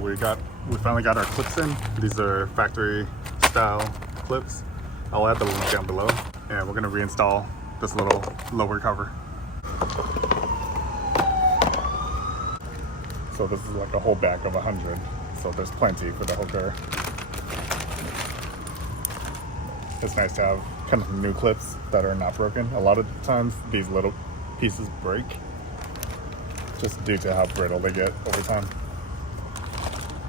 we finally got our clips in. These are factory style clips. I'll add the link down below, and we're gonna reinstall this little lower cover. So this is like a whole bag of 100, so there's plenty for the whole car. It's nice to have kind of new clips that are not broken. A lot of times these little pieces break just due to how brittle they get over time.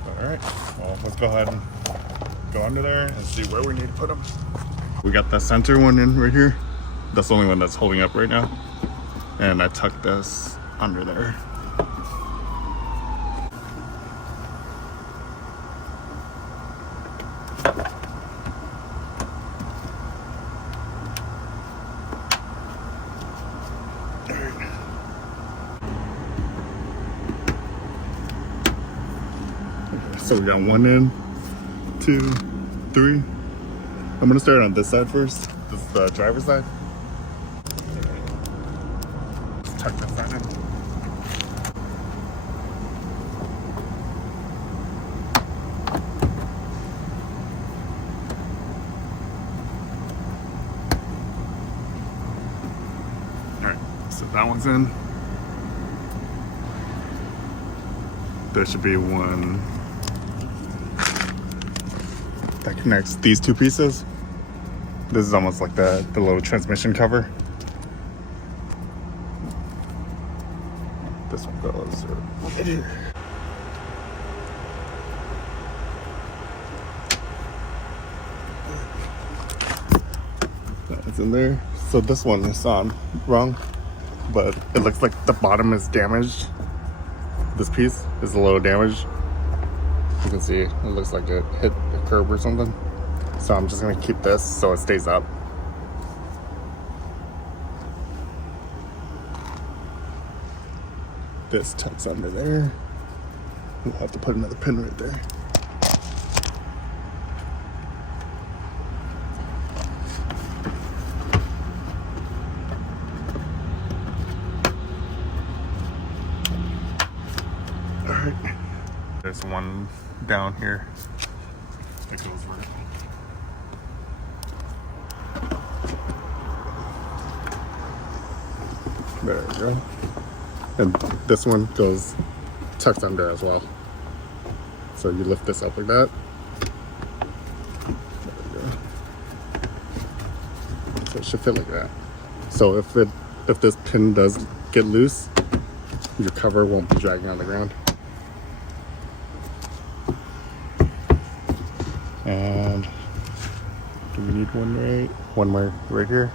All right, well, let's go ahead and go under there and see where we need to put them. We got the center one in right here. That's the only one that's holding up right now. And I tucked this under there. So we got 1 in, 2, 3. I'm gonna start on this side first. This is the driver's side. Let's tuck this side in. Alright, so that one's in. There should be one that connects these two pieces. This is almost like the little transmission cover. This one goes right here. That's in there. So this one is on wrong, but it looks like the bottom is damaged. This piece is a little damaged. You can see it looks like it hit a curb or something. So I'm just gonna keep this so it stays up. This tucks under there. We'll have to put another pin right there. All right. There's one down here that goes vertical. There we go. And this one goes tucked under as well. So you lift this up like that. There we go. So it should fit like that. So if this pin does get loose, your cover won't be dragging on the ground. And do we need one more right here?